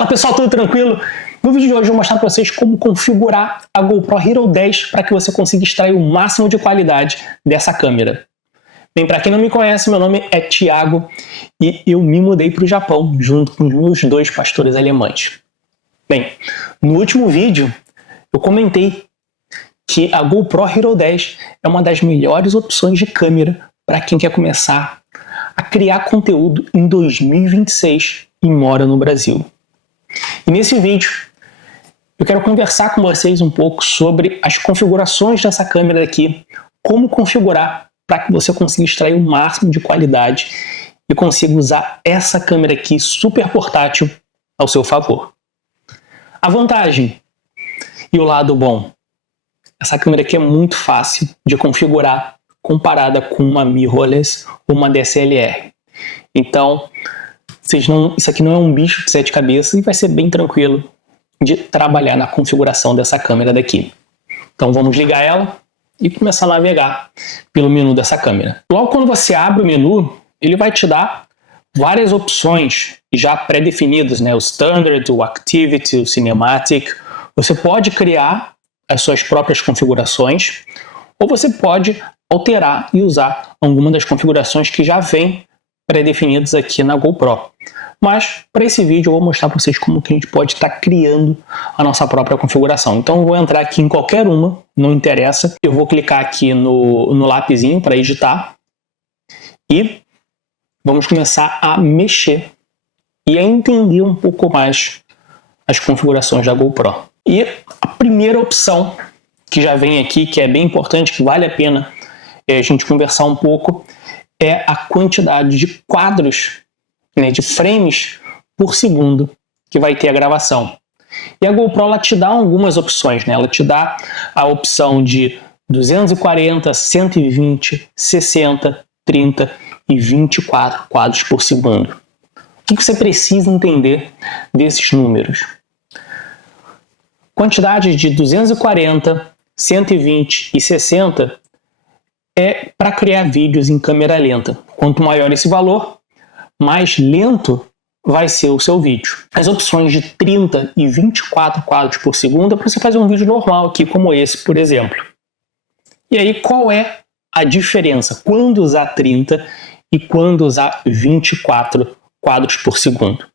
Fala pessoal, tudo tranquilo? No vídeo de hoje eu vou mostrar para vocês como configurar a GoPro Hero 10 para que você consiga extrair o máximo de qualidade dessa câmera. Bem, para quem não me conhece, meu nome é Thiago e eu me mudei para o Japão junto com os meus dois pastores alemães. Bem, no último vídeo eu comentei que a GoPro Hero 10 é uma das melhores opções de câmera para quem quer começar a criar conteúdo em 2026 e mora no Brasil. E nesse vídeo eu quero conversar com vocês um pouco sobre as configurações dessa câmera aqui, como configurar para que você consiga extrair o máximo de qualidade e consiga usar essa câmera aqui super portátil ao seu favor. A vantagem e o lado bom: essa câmera aqui é muito fácil de configurar comparada com uma mirrorless ou uma DSLR. Então, isso aqui não é um bicho de sete cabeças e vai ser bem tranquilo de trabalhar na configuração dessa câmera daqui. Então vamos ligar ela e começar a navegar pelo menu dessa câmera. Logo quando você abre o menu, ele vai te dar várias opções já pré-definidas, né? O Standard, o Activity, o Cinematic. Você pode criar as suas próprias configurações ou você pode alterar e usar alguma das configurações que já vêm pré-definidas aqui na GoPro. Mas para esse vídeo eu vou mostrar para vocês como que a gente pode estar criando a nossa própria configuração. Então eu vou entrar aqui em qualquer uma, não interessa. Eu vou clicar aqui no lapisinho para editar e vamos começar a mexer e a entender um pouco mais as configurações da GoPro. E a primeira opção que já vem aqui, que é bem importante, que vale a pena a gente conversar um pouco, é a quantidade de quadros, né, de frames por segundo que vai ter a gravação. E a GoPro ela te dá algumas opções, né? Ela te dá a opção de 240, 120, 60, 30 e 24 quadros por segundo. O que você precisa entender desses números? Quantidade de 240, 120 e 60 é para criar vídeos em câmera lenta. Quanto maior esse valor, mais lento vai ser o seu vídeo. As opções de 30 e 24 quadros por segundo é para você fazer um vídeo normal aqui, como esse, por exemplo. E aí, qual é a diferença? Quando usar 30 e quando usar 24 quadros por segundo?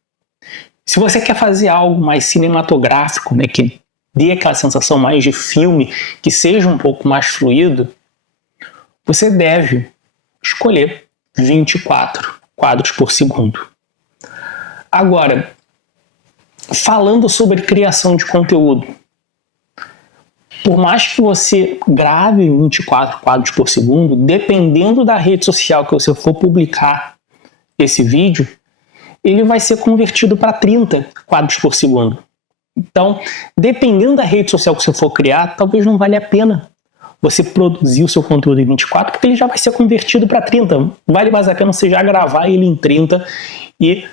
Se você quer fazer algo mais cinematográfico, né, que dê aquela sensação mais de filme, que seja um pouco mais fluido, você deve escolher 24 quadros por segundo. Agora, falando sobre criação de conteúdo, por mais que você grave 24 quadros por segundo, dependendo da rede social que você for publicar esse vídeo, ele vai ser convertido para 30 quadros por segundo. Então, dependendo da rede social que você for criar, talvez não valha a pena você produzir o seu conteúdo em 24, porque ele já vai ser convertido para 30. Vale mais a pena você já gravar ele em 30 e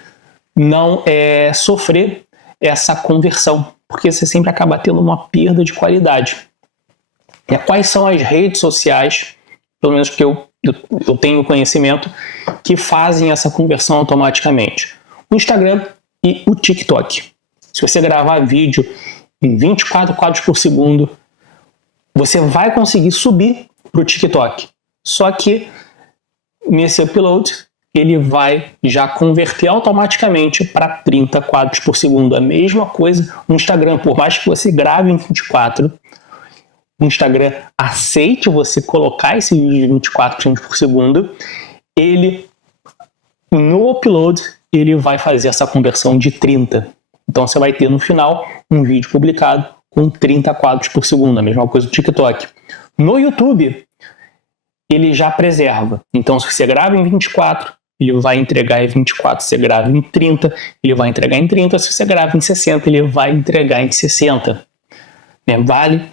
não sofrer essa conversão, porque você sempre acaba tendo uma perda de qualidade. E quais são as redes sociais, pelo menos que eu tenho conhecimento, que fazem essa conversão automaticamente? O Instagram e o TikTok. Se você gravar vídeo em 24 quadros por segundo, você vai conseguir subir para o TikTok. Só que nesse upload ele vai já converter automaticamente para 30 quadros por segundo. A mesma coisa no Instagram. Por mais que você grave em 24, o Instagram aceite você colocar esse vídeo de 24 frames por segundo, ele no upload ele vai fazer essa conversão de 30. Então você vai ter no final um vídeo publicado com 30 quadros por segundo, a mesma coisa do TikTok. No YouTube, ele já preserva. Então, se você grava em 24, ele vai entregar em 24. Se você grava em 30, ele vai entregar em 30. Se você grava em 60, ele vai entregar em 60. Vale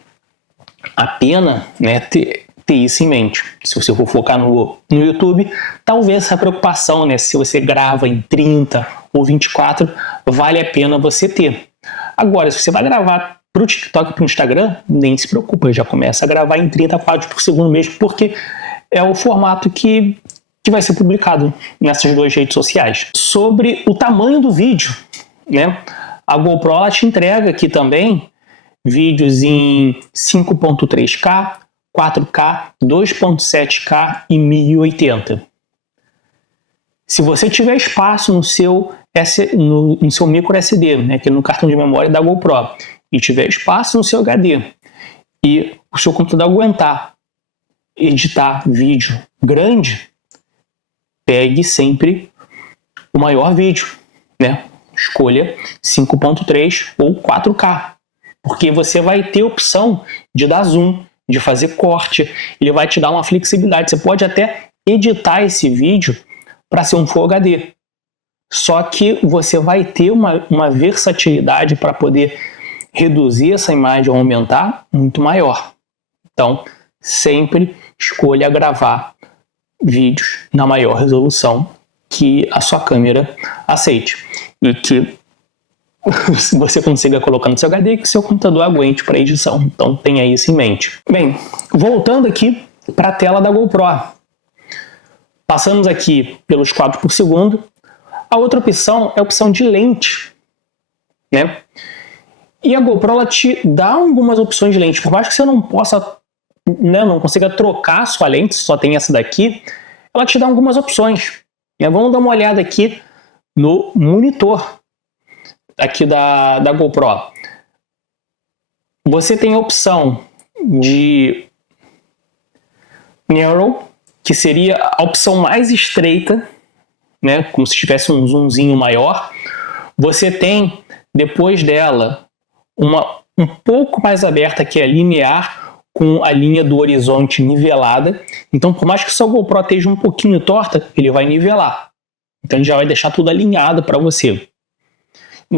a pena, né, ter isso em mente. Se você for focar no YouTube, talvez essa preocupação, né, se você grava em 30 ou 24, vale a pena você ter. Agora, se você vai gravar para o TikTok e para o Instagram, nem se preocupa, já começa a gravar em 30 quadros por segundo mesmo, porque é o formato que vai ser publicado nessas duas redes sociais. Sobre o tamanho do vídeo, né? A GoPro ela te entrega aqui também vídeos em 5.3K, 4K, 2.7K e 1080. Se você tiver espaço no seu micro SD, né, que é no cartão de memória da GoPro, e tiver espaço no seu HD, e o seu computador aguentar editar vídeo grande, pegue sempre o maior vídeo, né? Escolha 5.3 ou 4K, porque você vai ter opção de dar zoom, de fazer corte, ele vai te dar uma flexibilidade. Você pode até editar esse vídeo para ser um Full HD, só que você vai ter uma versatilidade para poder reduzir essa imagem ou aumentar muito maior. Então, sempre escolha gravar vídeos na maior resolução que a sua câmera aceite e que você consiga colocar no seu HD e que seu computador aguente para edição. Então tenha isso em mente. Bem, voltando aqui para a tela da GoPro. Passamos aqui pelos quadros por segundo. A outra opção é a opção de lente, né? E a GoPro ela te dá algumas opções de lente. Por mais que você não possa, né, não consiga trocar a sua lente, só tem essa daqui, ela te dá algumas opções. Vamos dar uma olhada aqui no monitor aqui da GoPro. Você tem a opção de Narrow, que seria a opção mais estreita, né, como se tivesse um zoomzinho maior. Você tem, depois dela, um pouco mais aberta, que é linear, com a linha do horizonte nivelada. Então, por mais que o seu GoPro esteja um pouquinho torta, ele vai nivelar. Então, ele já vai deixar tudo alinhado para você.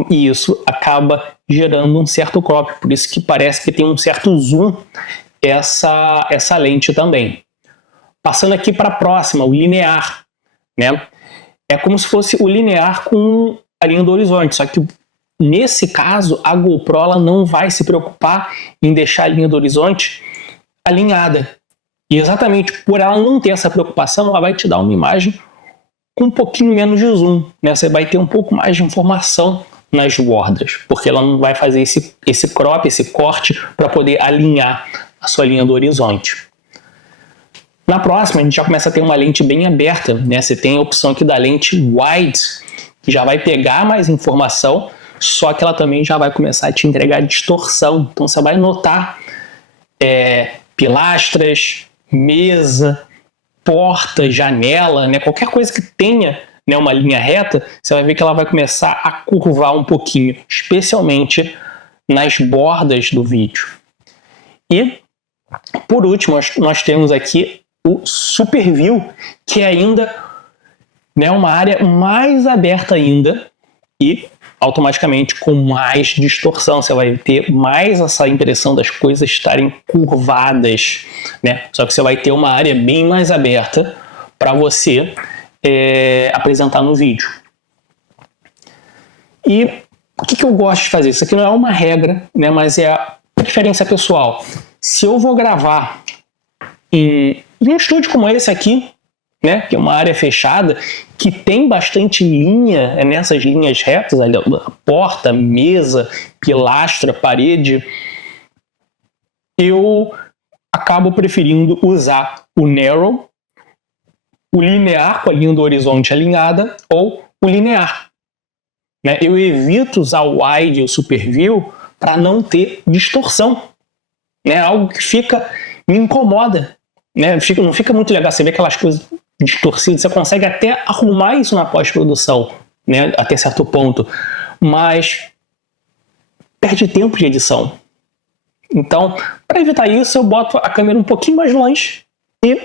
E isso acaba gerando um certo crop. Por isso que parece que tem um certo zoom essa lente também. Passando aqui para a próxima, o linear, né? É como se fosse o linear com a linha do horizonte, só que nesse caso a GoPro ela não vai se preocupar em deixar a linha do horizonte alinhada. E exatamente por ela não ter essa preocupação, ela vai te dar uma imagem com um pouquinho menos de zoom, né? Você vai ter um pouco mais de informação nas bordas, porque ela não vai fazer esse crop, esse corte para poder alinhar a sua linha do horizonte. Na próxima, a gente já começa a ter uma lente bem aberta, né? Você tem a opção aqui da lente wide, que já vai pegar mais informação, só que ela também já vai começar a te entregar distorção. Então você vai notar pilastras, mesa, porta, janela, né? Qualquer coisa que tenha, né, uma linha reta, você vai ver que ela vai começar a curvar um pouquinho, especialmente nas bordas do vídeo. E, por último, nós temos aqui o Super View, que é ainda, né, uma área mais aberta ainda e automaticamente com mais distorção. Você vai ter mais essa impressão das coisas estarem curvadas, né? Só que você vai ter uma área bem mais aberta para você apresentar no vídeo. E o que eu gosto de fazer? Isso aqui não é uma regra, né, mas é a preferência pessoal. Se eu vou gravar em um estúdio como esse aqui, né, que é uma área fechada, que tem bastante linha, nessas linhas retas, ali, porta, mesa, pilastra, parede, eu acabo preferindo usar o narrow, o linear com a linha do horizonte alinhada, ou o linear, né? Eu evito usar o wide e o super view para não ter distorção, né? Algo que me incomoda, né? Não fica muito legal. Você vê aquelas coisas distorcidas, você consegue até arrumar isso na pós-produção, né? Até certo ponto, mas perde tempo de edição. Então, para evitar isso, eu boto a câmera um pouquinho mais longe e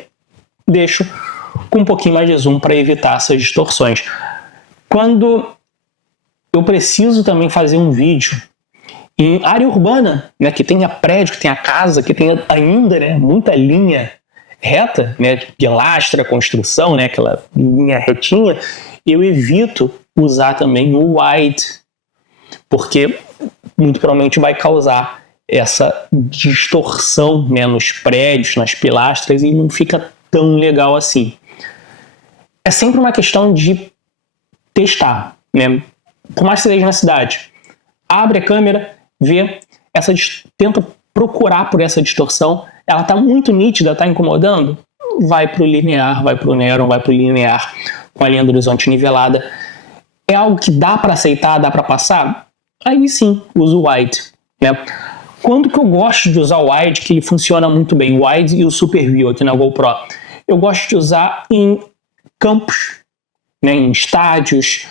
deixo com um pouquinho mais de zoom para evitar essas distorções. Quando eu preciso também fazer um vídeo em área urbana, né, que tenha prédio, que tenha casa, que tenha ainda, né, muita linha reta, né, pilastra, construção, né, aquela linha retinha, eu evito usar também o wide, porque muito provavelmente vai causar essa distorção, né, nos prédios, nas pilastras, e não fica tão legal assim. É sempre uma questão de testar, né? Por mais que seja na cidade, abre a câmera, vê, tenta procurar por essa distorção, ela está muito nítida, está incomodando, vai para o linear, vai para o Neuron, vai para o linear com a linha do horizonte nivelada. É algo que dá para aceitar, dá para passar? Aí sim, usa o wide, né? Quando que eu gosto de usar o wide, que ele funciona muito bem, o wide e o super view aqui na GoPro? Eu gosto de usar em campos, né, em estádios,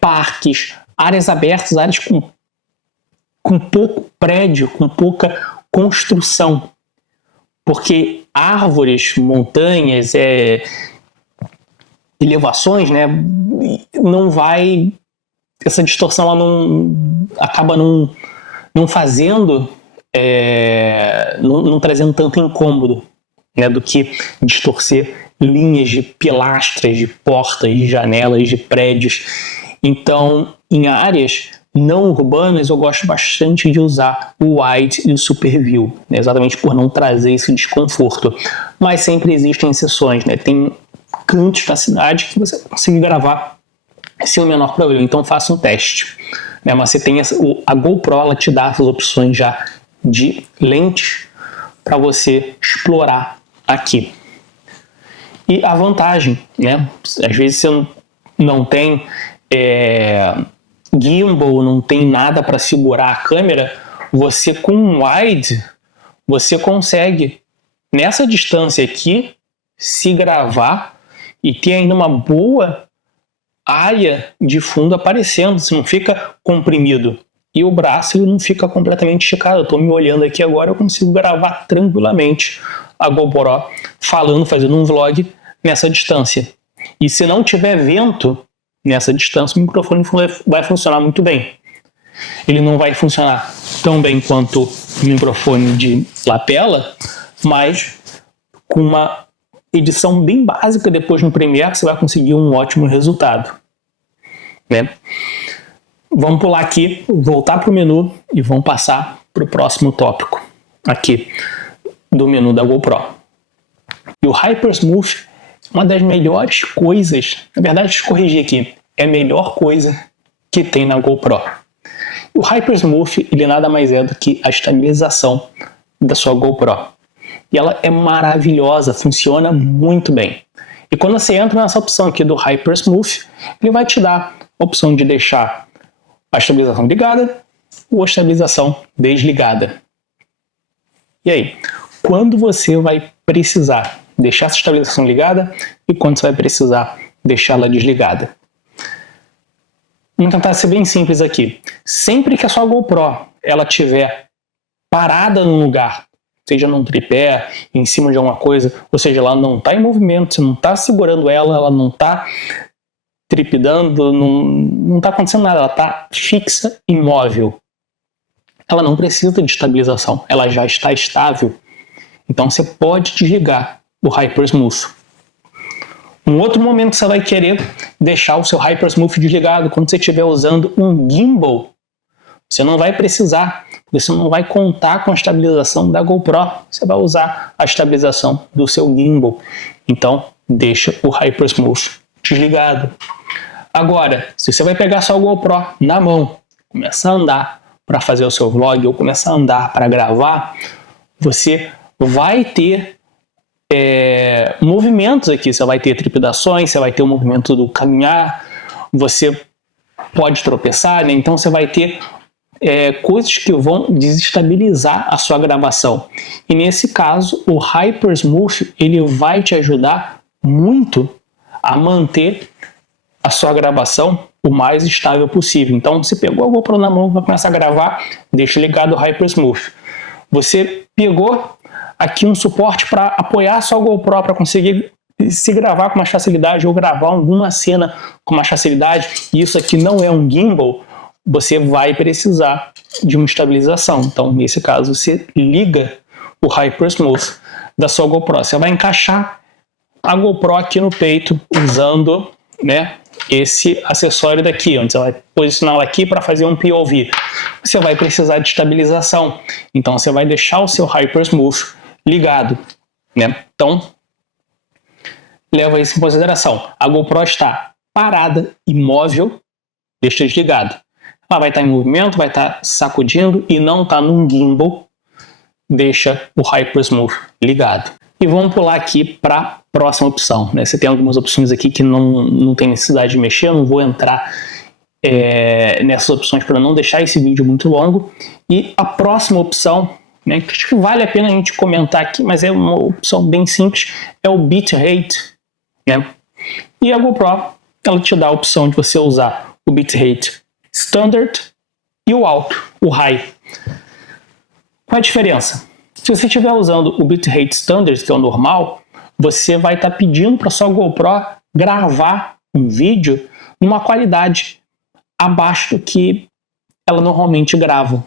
parques, áreas abertas, áreas com pouco prédio, com pouca construção. Porque árvores, montanhas, elevações, né, não vai... Essa distorção ela acaba não fazendo, não trazendo tanto incômodo, né, do que distorcer linhas de pilastras, de portas, de janelas, de prédios. Então, em áreas não urbanas, eu gosto bastante de usar o wide e o super view, né, exatamente por não trazer esse desconforto. Mas sempre existem exceções, né? Tem cantos da cidade que você consegue gravar sem o menor problema, então faça um teste, né? Mas você tem a GoPro, ela te dá essas opções já de lentes para você explorar aqui. E a vantagem, né? Às vezes você não tem gimbal, não tem nada para segurar a câmera, você com um wide, você consegue, nessa distância aqui, se gravar e ter ainda uma boa área de fundo aparecendo, você não fica comprimido. E o braço ele não fica completamente esticado. Eu estou me olhando aqui agora, eu consigo gravar tranquilamente a GoPro falando, fazendo um vlog nessa distância. E se não tiver vento nessa distância, o microfone vai funcionar muito bem. Ele não vai funcionar tão bem quanto o microfone de lapela, mas com uma edição bem básica depois no Premiere você vai conseguir um ótimo resultado, né? Vamos pular aqui, voltar para o menu e vamos passar para o próximo tópico aqui do menu da GoPro. E o HyperSmooth é uma das melhores coisas, na verdade, deixa eu corrigir aqui, é a melhor coisa que tem na GoPro. O HyperSmooth, ele nada mais é do que a estabilização da sua GoPro. E ela é maravilhosa, funciona muito bem. E quando você entra nessa opção aqui do HyperSmooth, ele vai te dar a opção de deixar a estabilização ligada ou a estabilização desligada. E aí, quando você vai precisar deixar essa estabilização ligada e quando você vai precisar deixá-la desligada? Vamos tentar ser bem simples aqui. Sempre que a sua GoPro ela estiver parada num lugar, seja num tripé, em cima de alguma coisa, ou seja, ela não está em movimento, você não está segurando ela não está tripidando, não está acontecendo nada, ela está fixa, imóvel. Ela não precisa de estabilização, ela já está estável. Então você pode desligar o HyperSmooth. Um outro momento que você vai querer deixar o seu HyperSmooth desligado, quando você estiver usando um gimbal, você não vai precisar, você não vai contar com a estabilização da GoPro, você vai usar a estabilização do seu gimbal. Então, deixa o HyperSmooth desligado. Agora, se você vai pegar sua GoPro na mão, começar a andar para fazer o seu vlog ou começar a andar para gravar, você vai ter movimentos aqui, você vai ter trepidações, você vai ter o movimento do caminhar, você pode tropeçar, né? Então você vai ter coisas que vão desestabilizar a sua gravação. E nesse caso, o HyperSmooth ele vai te ajudar muito a manter a sua gravação o mais estável possível. Então, você pegou a GoPro na mão, vai começar a gravar, deixa ligado o HyperSmooth. Você pegou aqui um suporte para apoiar a sua GoPro, para conseguir se gravar com mais facilidade ou gravar alguma cena com mais facilidade, e isso aqui não é um gimbal, você vai precisar de uma estabilização. Então, nesse caso, você liga o HyperSmooth da sua GoPro. Você vai encaixar a GoPro aqui no peito usando, né, esse acessório daqui, onde você vai posicioná-la aqui para fazer um POV. Você vai precisar de estabilização, então você vai deixar o seu HyperSmooth ligado, né? Então, leva isso em consideração. A GoPro está parada, imóvel, deixa desligado. ela vai estar em movimento, vai estar sacudindo e não está num gimbal, deixa o Hypersmooth ligado. E vamos pular aqui para a próxima opção, né? Você tem algumas opções aqui que não tem necessidade de mexer, eu não vou entrar nessas opções para não deixar esse vídeo muito longo. E a próxima opção, né, que acho que vale a pena a gente comentar aqui, mas é uma opção bem simples, é o bitrate, né? E a GoPro, ela te dá a opção de você usar o bitrate standard e o alto, o high. Qual é a diferença? Se você estiver usando o bitrate standard, que é o normal, você vai estar pedindo para sua GoPro gravar um vídeo numa qualidade abaixo do que ela normalmente grava.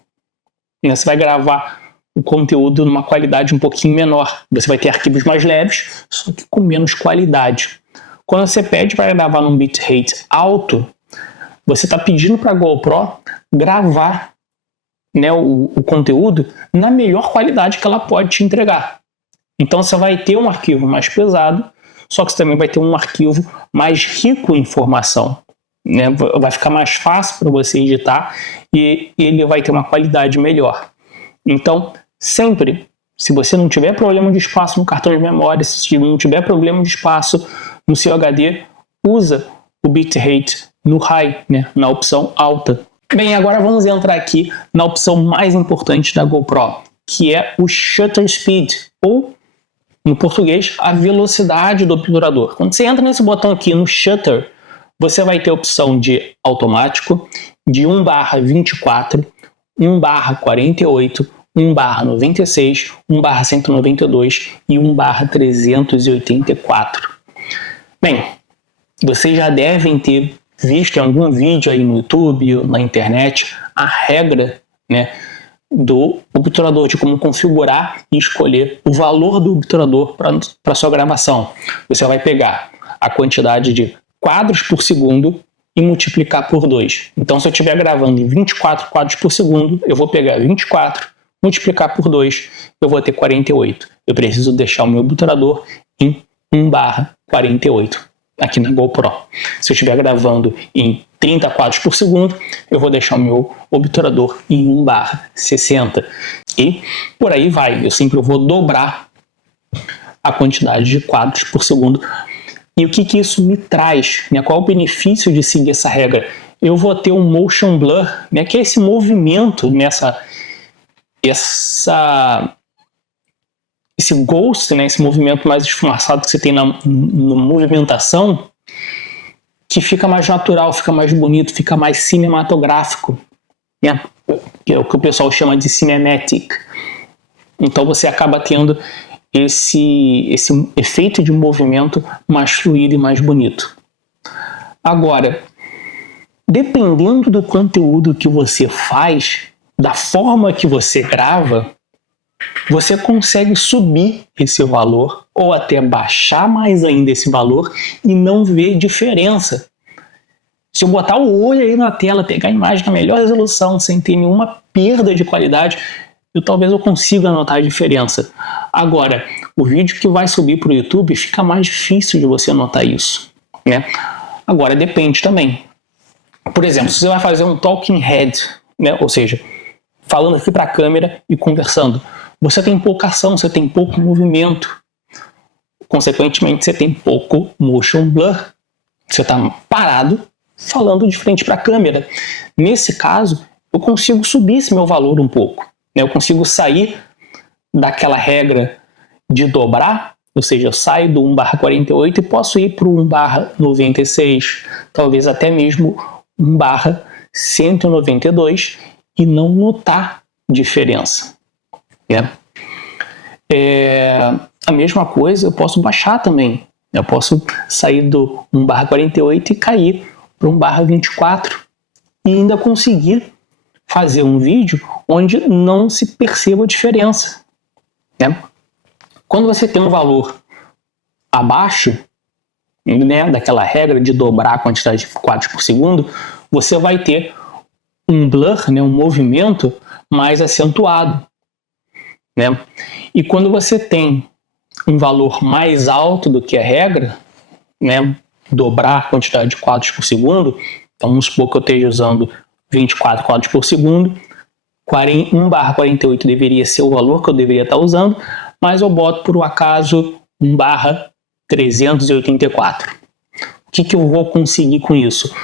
E você vai gravar o conteúdo numa qualidade um pouquinho menor. Você vai ter arquivos mais leves, só que com menos qualidade. Quando você pede para gravar num bitrate alto, você está pedindo para a GoPro gravar, né, o conteúdo na melhor qualidade que ela pode te entregar. Então você vai ter um arquivo mais pesado, só que você também vai ter um arquivo mais rico em informação, né? Vai ficar mais fácil para você editar e ele vai ter uma qualidade melhor. Então, sempre, se você não tiver problema de espaço no cartão de memória, se não tiver problema de espaço no seu HD, usa o bitrate no high, né, na opção alta. Bem, agora vamos entrar aqui na opção mais importante da GoPro, que é o shutter speed, ou, no português, a velocidade do obturador. Quando você entra nesse botão aqui no shutter, você vai ter a opção de automático, de 1/24, 1/48, 1/96, 1/192 e 1/384. Bem, vocês já devem ter visto em algum vídeo aí no YouTube ou na internet a regra, né, do obturador, de como configurar e escolher o valor do obturador para sua gravação. Você vai pegar a quantidade de quadros por segundo e multiplicar por 2. Então, se eu estiver gravando em 24 quadros por segundo, eu vou pegar 24, multiplicar por 2, eu vou ter 48. Eu preciso deixar o meu obturador em 1/48 aqui na GoPro. Se eu estiver gravando em 30 quadros por segundo, eu vou deixar o meu obturador em 1/60. E por aí vai. Eu sempre vou dobrar a quantidade de quadros por segundo. E o que isso me traz? Né? Qual o benefício de seguir essa regra? Eu vou ter um motion blur, né? Que é esse movimento, esse ghost, né? Esse movimento mais esfumaçado que você tem na movimentação, que fica mais natural, fica mais bonito, fica mais cinematográfico, né? Que é o que o pessoal chama de cinematic. Então você acaba tendo esse efeito de movimento mais fluido e mais bonito. Agora, dependendo do conteúdo que você faz, da forma que você grava, você consegue subir esse valor ou até baixar mais ainda esse valor e não ver diferença. Se eu botar o olho aí na tela, pegar a imagem na melhor resolução, sem ter nenhuma perda de qualidade, talvez eu consiga notar a diferença. Agora, o vídeo que vai subir para o YouTube fica mais difícil de você notar isso, né? Agora, depende também. Por exemplo, se você vai fazer um talking head, né? Ou seja, falando aqui para a câmera e conversando, você tem pouca ação, você tem pouco movimento. Consequentemente, você tem pouco motion blur. Você está parado, falando de frente para a câmera. Nesse caso, eu consigo subir esse meu valor um pouco. Eu consigo sair daquela regra de dobrar, ou seja, eu saio do 1/48 e posso ir para o 1/96, talvez até mesmo 1/192 e não notar diferença. A mesma coisa eu posso baixar também. Eu posso sair do 1/48 e cair para 1/24 e ainda conseguir fazer um vídeo onde não se perceba a diferença, né? Quando você tem um valor abaixo, né, daquela regra de dobrar a quantidade de quadros por segundo, você vai ter um blur, né, um movimento mais acentuado, né? E quando você tem um valor mais alto do que a regra, né, dobrar a quantidade de quadros por segundo, então vamos supor que eu esteja usando 24 quadros por segundo, 1/48 deveria ser o valor que eu deveria estar usando, mas eu boto por um acaso 1/384. O que eu vou conseguir com isso?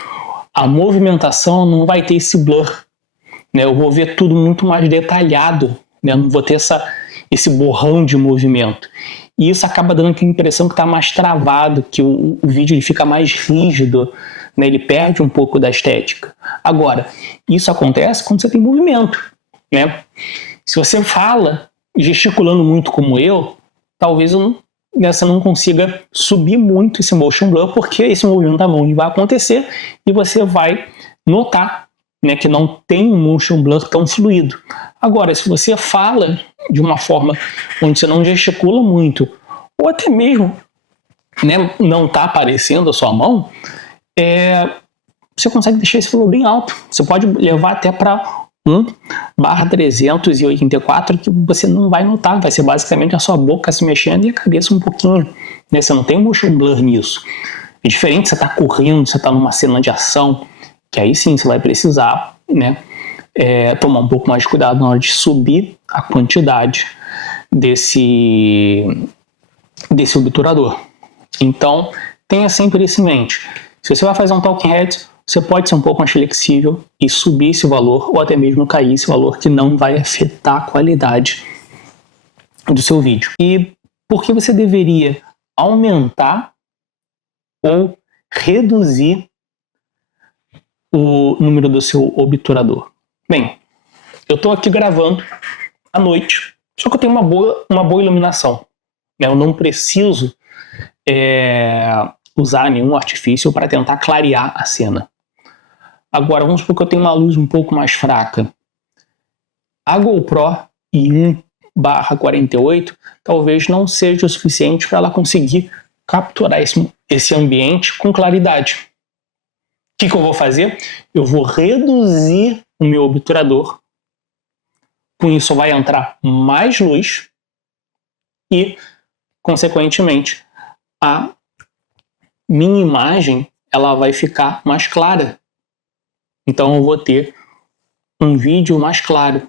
A movimentação não vai ter esse blur, né? Eu vou ver tudo muito mais detalhado, né? Não vou ter esse borrão de movimento. E isso acaba dando a impressão que está mais travado, que o vídeo ele fica mais rígido, né? Ele perde um pouco da estética. Agora, isso acontece quando você tem movimento, né? Se você fala gesticulando muito como eu, talvez você não consiga subir muito esse motion blur, porque esse movimento da mão vai acontecer e você vai notar, né, que não tem um motion blur tão fluido. Agora, se você fala de uma forma onde você não gesticula muito, ou até mesmo, né, não está aparecendo a sua mão, você consegue deixar esse valor bem alto. Você pode levar até para 1/384, que você não vai notar, vai ser basicamente a sua boca se mexendo e a cabeça um pouquinho, né? Você não tem motion blur nisso. É diferente você estar correndo, você está numa cena de ação, que aí sim você vai precisar, né, tomar um pouco mais de cuidado na hora de subir a quantidade desse obturador. Então, tenha sempre isso em mente. Se você vai fazer um talking head, você pode ser um pouco mais flexível e subir esse valor, ou até mesmo cair esse valor, que não vai afetar a qualidade do seu vídeo. E por que você deveria aumentar ou reduzir o número do seu obturador? Bem, eu estou aqui gravando à noite, só que eu tenho uma boa iluminação. Eu não preciso usar nenhum artifício para tentar clarear a cena. Agora, vamos supor que eu tenho uma luz um pouco mais fraca. A GoPro e 1/48 talvez não seja o suficiente para ela conseguir capturar esse ambiente com claridade. O que eu vou fazer? Eu vou reduzir o meu obturador. Com isso vai entrar mais luz e, consequentemente, a minha imagem ela vai ficar mais clara. Então eu vou ter um vídeo mais claro.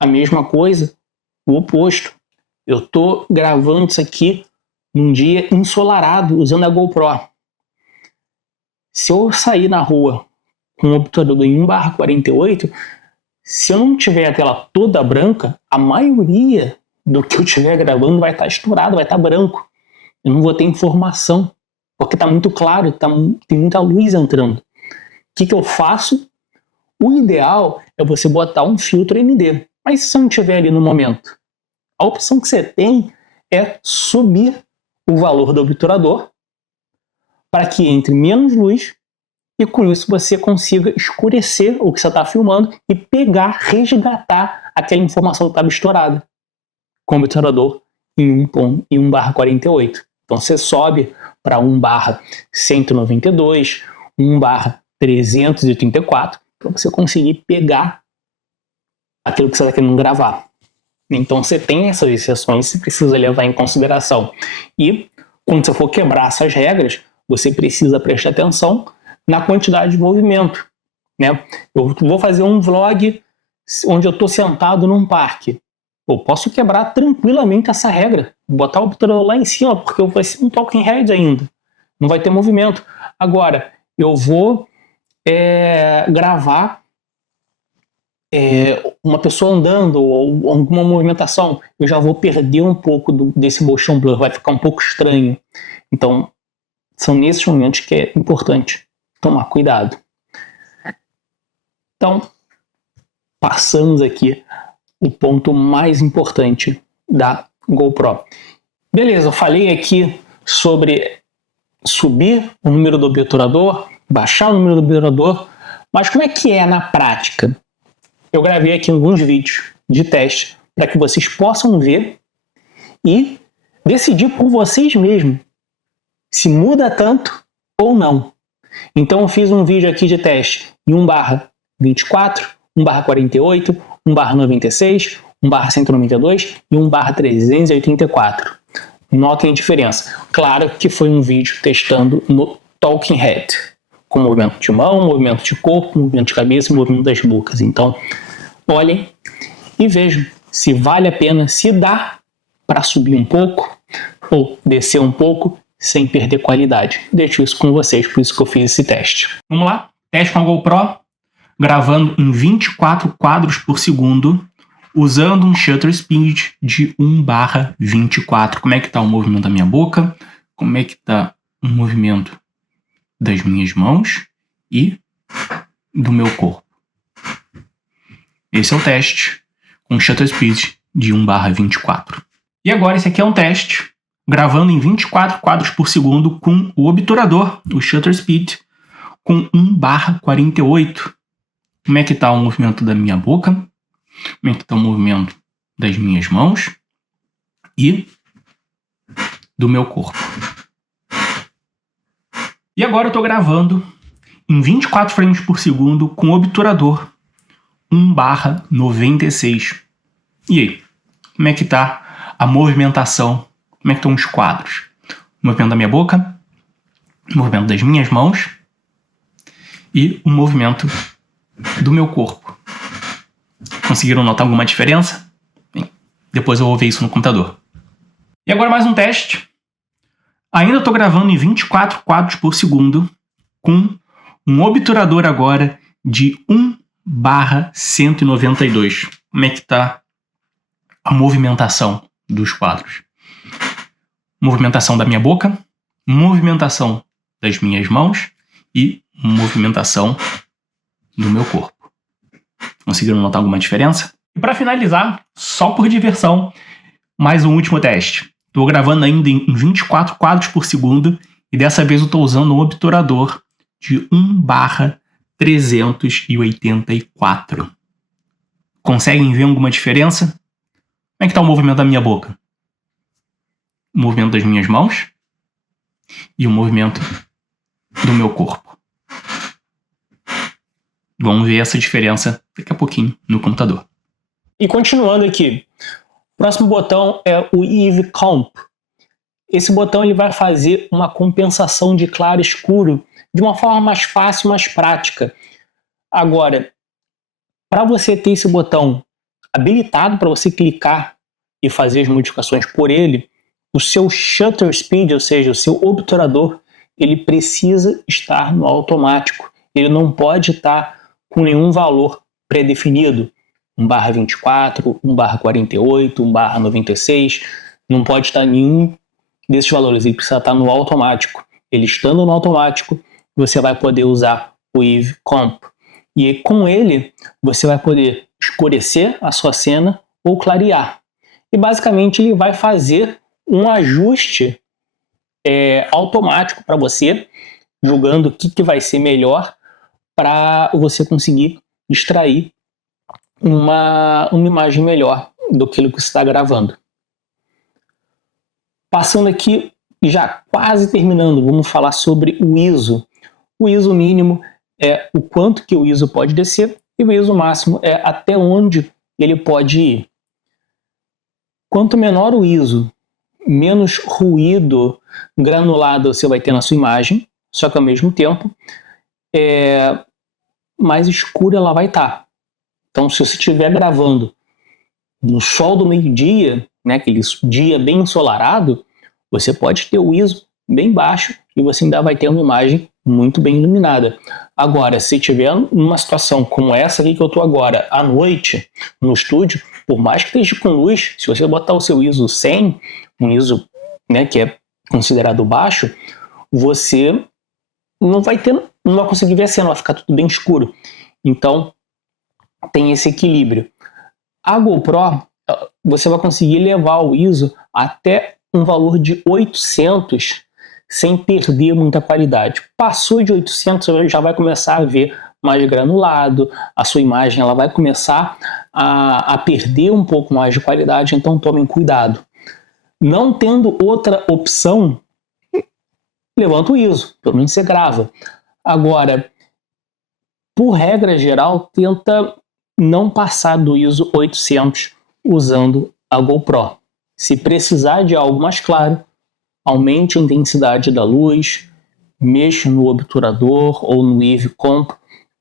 A mesma coisa, o oposto. Eu estou gravando isso aqui num dia ensolarado usando a GoPro. Se eu sair na rua com um obturador em 1/48, se eu não tiver a tela toda branca, a maioria do que eu estiver gravando vai estar estourado, vai estar branco. Eu não vou ter informação, porque está muito claro, tem muita luz entrando. O que eu faço? O ideal é você botar um filtro ND. Mas se você não tiver ali no momento, a opção que você tem é subir o valor do obturador para que entre menos luz e com isso você consiga escurecer o que você está filmando e resgatar aquela informação que estava estourada com o obturador em 1/48. Então você sobe para 1/192, 1/384, para você conseguir pegar aquilo que você está querendo gravar. Então você tem essas exceções que você precisa levar em consideração. E quando você for quebrar essas regras, você precisa prestar atenção na quantidade de movimento, né? Eu vou fazer um vlog onde eu estou sentado num parque. Eu posso quebrar tranquilamente essa regra, botar o obturador lá em cima, porque vai ser um talking head ainda. Não vai ter movimento. Agora, eu vou gravar uma pessoa andando ou alguma movimentação. Eu já vou perder um pouco desse motion blur, vai ficar um pouco estranho. Então, são nesses momentos que é importante tomar cuidado. Então, passamos aqui o ponto mais importante da GoPro. Beleza, eu falei aqui sobre subir o número do obturador, baixar o número do obturador, mas como é que é na prática? Eu gravei aqui alguns vídeos de teste para que vocês possam ver e decidir por vocês mesmos se muda tanto ou não. Então eu fiz um vídeo aqui de teste em 1/24, 1/48, 1/96, 1/192 e 1/384. Notem a diferença. Claro que foi um vídeo testando no Talking Head. com movimento de mão, movimento de corpo, movimento de cabeça e movimento das bocas. Então, olhem e vejam se vale a pena, se dá para subir um pouco ou descer um pouco sem perder qualidade. Deixo isso com vocês, por isso que eu fiz esse teste. Vamos lá? Teste com a GoPro, gravando em 24 quadros por segundo, usando um shutter speed de 1/24. Como é que está o movimento da minha boca? Como é que está o movimento das minhas mãos e do meu corpo? Esse é o teste com shutter speed de 1/24. E agora esse aqui é um teste gravando em 24 quadros por segundo com o obturador, o shutter speed, com 1/48. Como é que está o movimento da minha boca? Como é que está o movimento das minhas mãos e do meu corpo? E agora eu estou gravando em 24 frames por segundo com o obturador 1/96. E aí? Como é que está a movimentação? Como é que estão os quadros? O movimento da minha boca, o movimento das minhas mãos e o movimento do meu corpo. Conseguiram notar alguma diferença? Bem, depois eu vou ver isso no computador. E agora mais um teste. Ainda estou gravando em 24 quadros por segundo com um obturador agora de 1/192. Como é que está a movimentação dos quadros? Movimentação da minha boca, movimentação das minhas mãos e movimentação do meu corpo. Conseguiram notar alguma diferença? E para finalizar, só por diversão, mais um último teste. Estou gravando ainda em 24 quadros por segundo e dessa vez eu estou usando um obturador de 1/384. Conseguem ver alguma diferença? Como é que está o movimento da minha boca? O movimento das minhas mãos e o movimento do meu corpo. Vamos ver essa diferença daqui a pouquinho no computador. E continuando aqui, o próximo botão é o Eve Comp. Esse botão ele vai fazer uma compensação de claro e escuro de uma forma mais fácil, mais prática. Agora, para você ter esse botão habilitado para você clicar e fazer as modificações por ele, o seu shutter speed, ou seja, o seu obturador, ele precisa estar no automático. Ele não pode estar com nenhum valor pré-definido. 1/24, 1/48, 1/96. Não pode estar nenhum desses valores. Ele precisa estar no automático. Ele estando no automático, você vai poder usar o Eve Comp. E com ele, você vai poder escurecer a sua cena ou clarear. E basicamente ele vai fazer um ajuste automático para você, julgando o que vai ser melhor para você conseguir extrair uma imagem melhor do que você está gravando. Passando aqui, já quase terminando, vamos falar sobre o ISO. O ISO mínimo é o quanto que o ISO pode descer e o ISO máximo é até onde ele pode ir. Quanto menor o ISO, menos ruído granulado você vai ter na sua imagem, só que ao mesmo tempo mais escura ela vai estar. Então, se você estiver gravando no sol do meio-dia, né, aquele dia bem ensolarado, você pode ter o ISO bem baixo e você ainda vai ter uma imagem muito bem iluminada. Agora, se tiver numa situação como essa aqui que eu estou agora, à noite, no estúdio, por mais que esteja com luz, se você botar o seu ISO 100, um ISO, né, que é considerado baixo, você não vai conseguir ver a cena, vai ficar tudo bem escuro. Então, tem esse equilíbrio. A GoPro, você vai conseguir levar o ISO até um valor de 800 sem perder muita qualidade. Passou de 800, você já vai começar a ver mais granulado, a sua imagem ela vai começar a perder um pouco mais de qualidade, então tomem cuidado. Não tendo outra opção, levanta o ISO, pelo menos você grava. Agora, por regra geral, tenta não passar do ISO 800 usando a GoPro. Se precisar de algo mais claro, aumente a intensidade da luz, mexa no obturador ou no Eevee Comp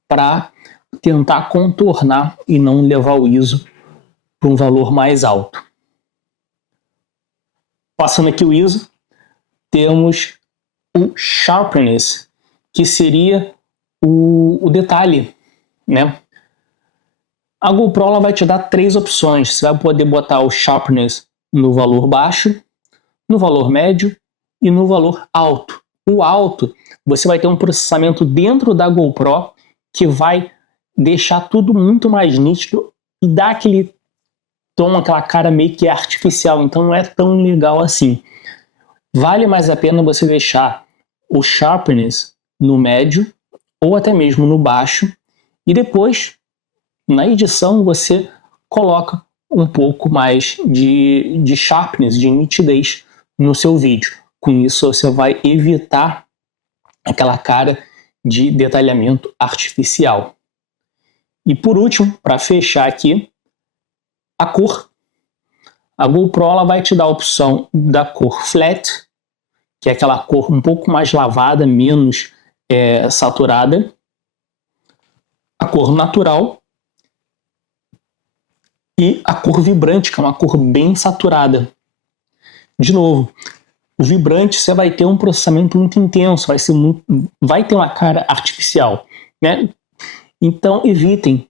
para tentar contornar e não levar o ISO para um valor mais alto. Passando aqui o ISO, temos o Sharpness, que seria o detalhe, né? A GoPro ela vai te dar 3 opções. Você vai poder botar o Sharpness no valor baixo, no valor médio e no valor alto. O alto, você vai ter um processamento dentro da GoPro que vai deixar tudo muito mais nítido e dar aquele tom, aquela cara meio que artificial, então não é tão legal assim. Vale mais a pena você deixar o Sharpness no médio ou até mesmo no baixo e depois, na edição, você coloca um pouco mais de sharpness, de nitidez no seu vídeo. Com isso você vai evitar aquela cara de detalhamento artificial. E por último, para fechar aqui, a cor. A GoPro ela vai te dar a opção da cor flat, que é aquela cor um pouco mais lavada, menos saturada. A cor natural e a cor vibrante, que é uma cor bem saturada. De novo, o vibrante você vai ter um processamento muito intenso, vai ter uma cara artificial, né? Então evitem,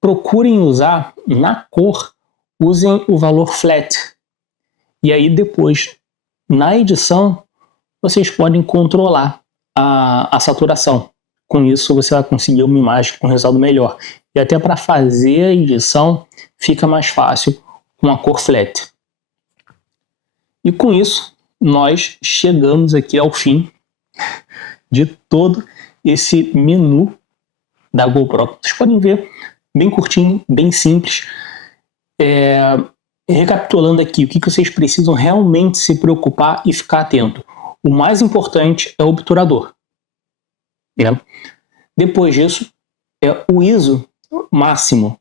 procurem usar na cor, usem o valor flat. E aí depois, na edição, vocês podem controlar a saturação. Com isso você vai conseguir uma imagem com resultado melhor. E até para fazer a edição fica mais fácil com a cor flat. E com isso nós chegamos aqui ao fim de todo esse menu da GoPro. Vocês podem ver, bem curtinho, bem simples. Recapitulando aqui, o que vocês precisam realmente se preocupar e ficar atento. O mais importante é o obturador. Depois disso, é o ISO máximo.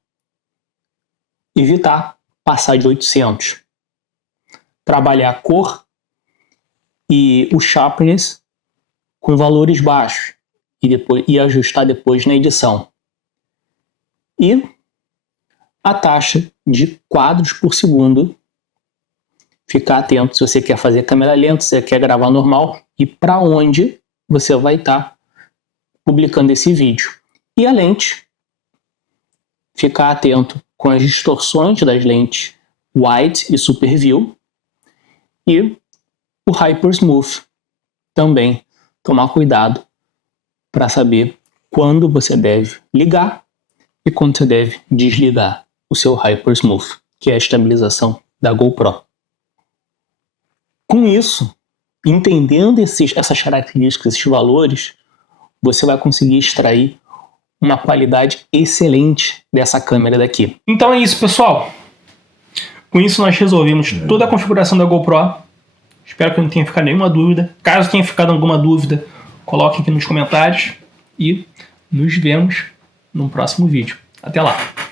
Evitar passar de 800. Trabalhar a cor e o sharpness com valores baixos e ajustar depois na edição. E a taxa de quadros por segundo. Ficar atento se você quer fazer câmera lenta, se você quer gravar normal e para onde você vai estar publicando esse vídeo. E a lente, ficar atento com as distorções das lentes wide e super view e o hyper smooth. Também tomar cuidado para saber quando você deve ligar e quando você deve desligar o seu hyper smooth, que é a estabilização da GoPro. Com isso, entendendo essas características, esses valores, você vai conseguir extrair uma qualidade excelente dessa câmera daqui. Então é isso, pessoal. Com isso nós resolvemos toda a configuração da GoPro. Espero que não tenha ficado nenhuma dúvida. Caso tenha ficado alguma dúvida, coloque aqui nos comentários e nos vemos no próximo vídeo. Até lá!